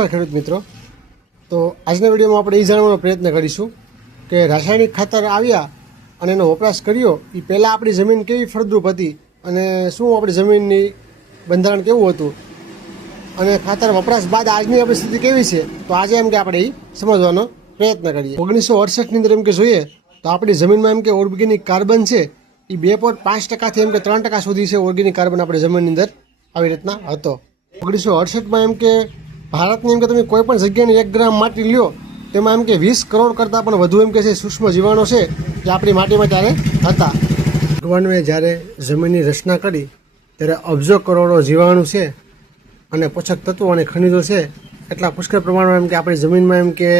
નમસ્કાર ખેડૂત મિત્રો। તો આજના વિડીયોમાં આપણે એ જાણવાનો પ્રયત્ન કરીશું કે રાસાયણિક ખાતર આવ્યા અને એનો વપરાશ કર્યો એ પહેલાં આપણી જમીન કેવી ફળદ્રુપ હતી અને શું આપણી જમીનની બંધારણ કેવું હતું અને ખાતર વપરાશ બાદ આજની આપણી સ્થિતિ કેવી છે। તો આજે એમ કે આપણે એ સમજવાનો પ્રયત્ન કરીએ। 1968ની અંદર એમ કે જોઈએ તો આપણી જમીનમાં એમ કે ઓર્ગેનિક કાર્બન છે એ 2.5%થી એમ કે 3% સુધી છે ઓર્ગેનિક કાર્બન આપણી જમીનની અંદર આવી રીતના હતો। 1968માં એમ કે ભારતની એમ કે તમે કોઈ પણ જગ્યાની 1 ગ્રામ માટી લ્યો તેમાં એમ કે 20 કરોડ કરતાં પણ વધુ એમ કે છે સૂક્ષ્મ જીવાણુ છે જે આપણી માટીમાં ત્યારે હતા। ભગવાને જ્યારે જમીનની રચના કરી ત્યારે અબજો કરોડો જીવાણુ છે અને પોષક તત્વો અને ખનિજો છે એટલા પુષ્કળ પ્રમાણમાં એમ કે આપણી જમીનમાં એમ કે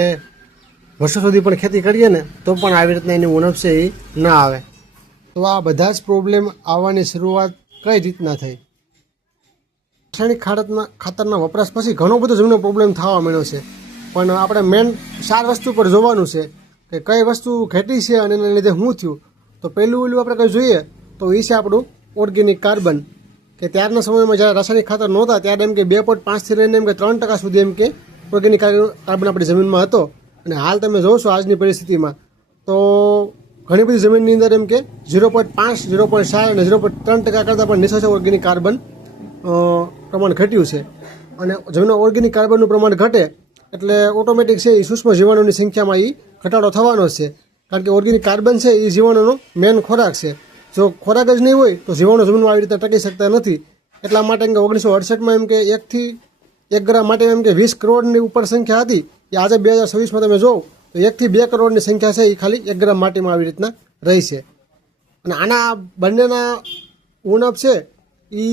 વર્ષો સુધી પણ ખેતી કરીએ ને તો પણ આવી રીતના એની ઉણપ છે એ ના આવે। તો આ બધા જ પ્રોબ્લેમ આવવાની શરૂઆત કઈ રીતના થઈ? રાસાયણિક ખાતરના વપરાશ પછી ઘણો બધો જમીનનો પ્રોબ્લેમ થવા માંડ્યો છે, પણ આપણે મેન 4 વસ્તુ પર જોવાનું છે કે કઈ વસ્તુ ઘટી છે અને એના લીધે શું થયું। તો પહેલું આપણે કંઈ જોઈએ તો એ છે આપણું ઓર્ગેનિક કાર્બન, કે ત્યારના સમયમાં જ્યારે રાસાયણિક ખાતર નહોતા ત્યારે એમ કે 2.5થી લઈને એમ કે 3% સુધી એમ કે ઓર્ગેનિક કાર્બન આપણી જમીનમાં હતો। અને હાલ તમે જોશો આજની પરિસ્થિતિમાં તો ઘણી બધી જમીનની અંદર એમ કે 0.5, 0.4 અને 0.3% કરતાં પણ નીચે છે ઓર્ગેનિક કાર્બન પ્રમાણ ઘટ્યું છે। અને જમીનમાં ઓર્ગેનિક કાર્બનનું પ્રમાણ ઘટે એટલે ઓટોમેટિક છે એ સૂક્ષ્મ જીવાણુની સંખ્યામાં એ ઘટાડો થવાનો છે, કારણ કે ઓર્ગેનિક કાર્બન છે એ જીવાણુનો મેન ખોરાક છે। જો ખોરાક જ નહીં હોય તો જીવાણુ જમીનમાં આવી રીતે ટકી શકતા નથી। એટલા માટે એમ કે 1968માં એમ કે 1 ગ્રામ માટે એમ કે 20 કરોડની ઉપર સંખ્યા હતી, એ આજે 2026માં તમે જોવો તો 1 થી 2 કરોડની સંખ્યા છે એ ખાલી 1 ગ્રામ માટીમાં આવી રીતના રહી છે। અને આના બંનેના ઉણપ છે એ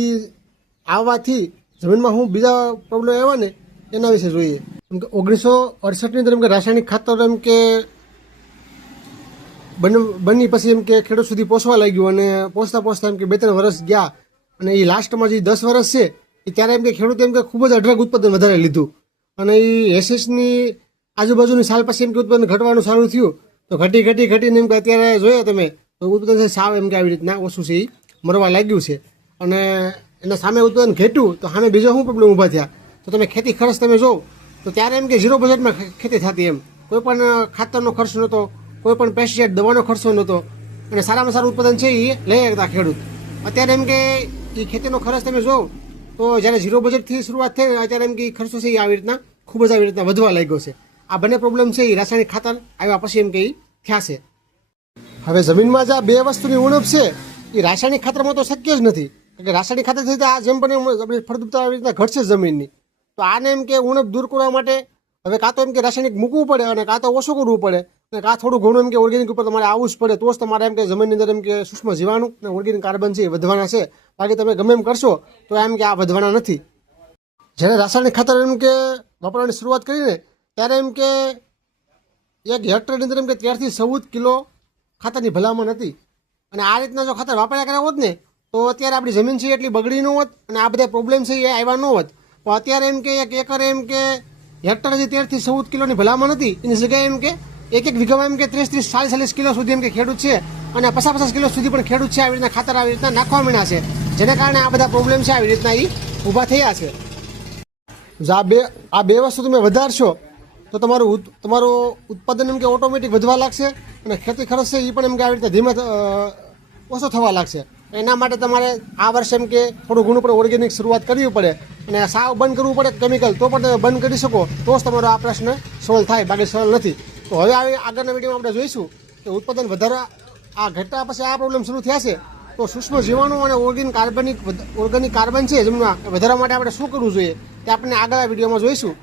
આવવાથી જમીનમાં હું બીજા પ્રોબ્લેમ આવ્યા ને એના વિશે જોઈએ। એમ કે 1968ની અંદર એમ કે રાસાયણિક ખાતર એમ કે બની પછી એમ કે ખેડૂત સુધી પહોંચવા લાગ્યું અને પહોંચતા એમ કે 2-3 વર્ષ ગયા અને એ લાસ્ટમાં જે 10 વર્ષ છે એ ત્યારે એમ કે ખેડૂતે એમ કે ખૂબ જ અઢળક ઉત્પાદન વધારે લીધું અને એ 80ની આજુબાજુની સાલ પછી એમ કે ઉત્પાદન ઘટવાનું ચાલુ થયું। તો ઘટીને એમ કે અત્યારે જોઈએ તમે તો ઉત્પાદન છે સાવ એમ કે આવી રીતના ઓછું છે એ મરવા લાગ્યું છે। અને એના સામે ઉત્પાદન ઘટ્યું તો સામે બીજો શું પ્રોબ્લેમ ઊભા થયા? તો તમે ખેતી ખર્ચ તમે જોવો તો ત્યારે એમ કે 0 બજેટમાં ખેતી થતી, એમ કોઈ પણ ખાતરનો ખર્ચ નહોતો, કોઈ પણ પેસ્ટિસાઇડ દવાનો ખર્ચો નહોતો અને સારામાં સારું ઉત્પાદન છે એ લઈ શકતા ખેડૂત। અત્યારે એમ કે એ ખેતીનો ખર્ચ તમે જોવો તો જ્યારે 0 બજેટથી શરૂઆત થઈ ને અત્યારે એમ કે ખર્ચો છે એ આવી રીતના ખૂબ જ આવી રીતના વધવા લાગ્યો છે। આ બંને પ્રોબ્લેમ છે એ રાસાયણિક ખાતર આવ્યા પછી એમ કે એ થયા છે। હવે જમીનમાં જે આ 2 વસ્તુની ઉણપ છે એ રાસાયણિક ખાતરમાં તો શક્ય જ નથી, કે રાસાયણિક ખાતરથી આ જેમ પણ આપણી ફળદ્રુપતા આવી રીતના ઘટશે જમીનની। તો આને એમ કે ઉણપ દૂર કરવા માટે હવે કાં તો એમ કે રાસાયણિક મૂકવું પડે અને કાં તો ઓછું કરવું પડે અને કાં થોડું ઘણું એમ કે ઓર્ગેનિક ઉપર તમારે આવવું જ પડે, તો જ તમારે એમ કે જમીનની અંદર એમ કે સૂક્ષ્મ જીવાણુ અને ઓર્ગેનિક કાર્બન છે એ વધવાના છે। બાકી તમે ગમે એમ કરશો તો એમ કે આ વધવાના નથી। જ્યારે રાસાયણિક ખાતર એમ કે વાપરવાની શરૂઆત કરીને ત્યારે એમ કે 1 હેક્ટરની અંદર એમ કે 13થી 14 કિલો ખાતરની ભલામણ હતી અને આ રીતના જો ખાતર વાપર્યા કર્યા હોત ને તો અત્યારે આપણી જમીન છે એટલી બગડી ન હોત અને આ બધા પ્રોબ્લેમ છે એ આવ્યા ન હોત। પણ અત્યારે એમ કે 1 એકરે એમ કે હેક્ટર જે 13થી 14 કિલોની ભલામણ હતી એની જગ્યાએ એમ કે એક વીઘામાં એમ કે 30-40 કિલો સુધી એમ કે ખેડૂત છે અને 50 કિલો સુધી પણ ખેડૂત છે આવી રીતના ખાતર આવી રીતના નાખવા માંડ્યા છે, જેને કારણે આ બધા પ્રોબ્લેમ છે આવી રીતના એ ઊભા થયા છે। જો આ બે વસ્તુ તમે વધારશો તો તમારું ઉત્પાદન એમ કે ઓટોમેટિક વધવા લાગશે અને ખેતી ખર્ચ છે એ પણ એમ કે આવી રીતે ધીમે ઓછો થવા લાગશે। એના માટે તમારે આ વર્ષે એમ કે થોડું ઘણું પણ ઓર્ગેનિક શરૂઆત કરવી પડે અને સાવ બંધ કરવું પડે કેમિકલ, તો પણ તમે બંધ કરી શકો તો જ તમારો આ પ્રશ્ન સોલ્વ થાય, બાકી સોલ્વ નથી। તો હવે આગળના વિડીયોમાં આપણે જોઈશું કે ઉત્પાદન વધારવા આ ઘટતા પછી આ પ્રોબ્લેમ શરૂ થયા છે તો સૂક્ષ્મ જીવાણુ અને ઓર્ગેનિક કાર્બન છે જમીનમાં વધારવા માટે આપણે શું કરવું જોઈએ તે આપણે આગળના વિડીયોમાં જોઈશું।